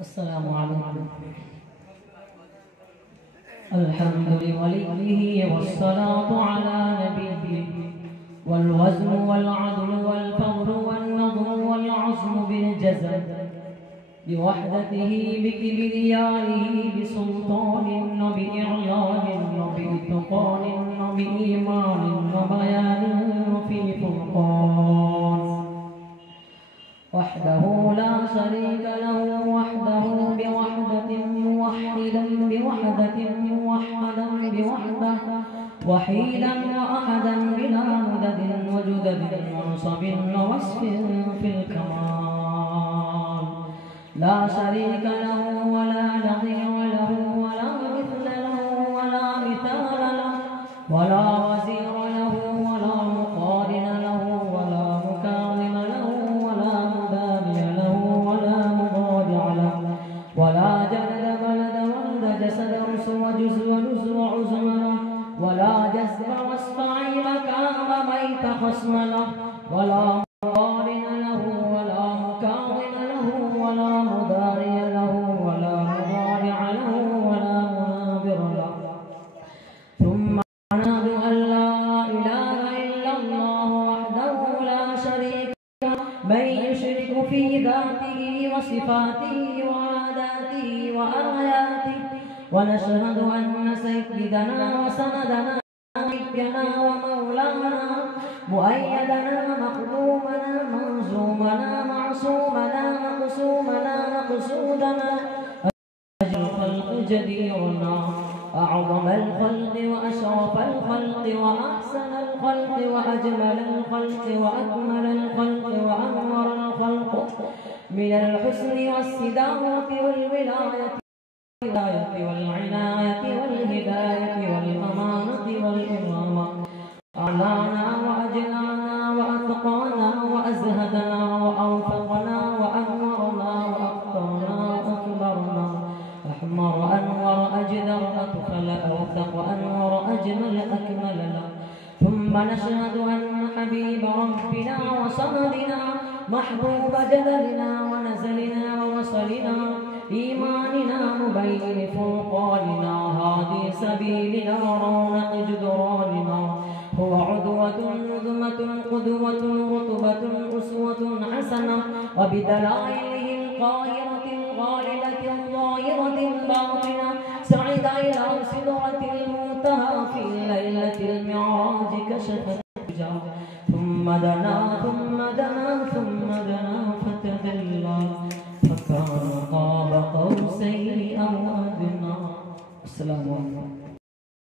السلام عليكم. الحمد لوليه والصلاة على نبيه والوزن والعدل والفضل والنظر والعزم بالجزم بوحدته بكبريائه بسلطان وبإعلان وبإتقان وبإيمان وبيان وفي فرقان وحده لا شريك له وحده بوحدة موحدا بوحدة موحدا بوحدة وحيدا وأحدا بلا مدد وجدد ونصب ووصف في الكمال لا شريك له ولا نظير له ولا مثل له ولا مثال له ولا وزير له ولا مقارن له ولا مكاظم له ولا مبادئ له ولا مضارع له ولا جلد بلد ولد جسد رسو وجزء ونزر عزم له ولا جذب وصف عيب كام بيت خصم له ولا مقارن له ولا مكاظم له ولا مضارع له ولا مضارع له ولا مناظر له ثم نشهد أن لا إله إلا الله وحده لا شريك له من يشرك في ذاته وصفاته وعاداته وآياته ونشهد أن سيدنا وسندنا نبينا ومولانا مؤيدنا مخدومنا منزومنا معصومنا مقسومنا مقصودنا أجل الخلق جديرنا أعظم الخلق وأشرف الخلق وأحسن الخلق وأجمل الخلق وأكمل الخلق وأنور الخلق من الحسن والسداوة والولاية والعناية والهداية والأمانة والإمامة أعلانا وأجلانا وأتقانا وأزهدنا وأوفقنا وأنورنا وأقطعنا وأكبرنا أحمر أنور أجدر أطفل أوثق أنور أجمل أكمل له ثم نشهد أن حبيب ربنا وصمدنا محبوب جدلنا ونزلنا ووصلنا إيماننا مبين فرقاننا هادي سبيلنا رونق جدراننا هو عدوة نظمة قدوة رتبة أسوة حسنة وبدلائله القاهرة الغالدة الظاهرة الباطنة سعد إلى سدرة المنتهى في ليلة المعراج كشفت الحجاب ثم دنا ثم دنا ثم دنا فتدلى فكان قاب قوسين أو أدنى. السلام عليكم.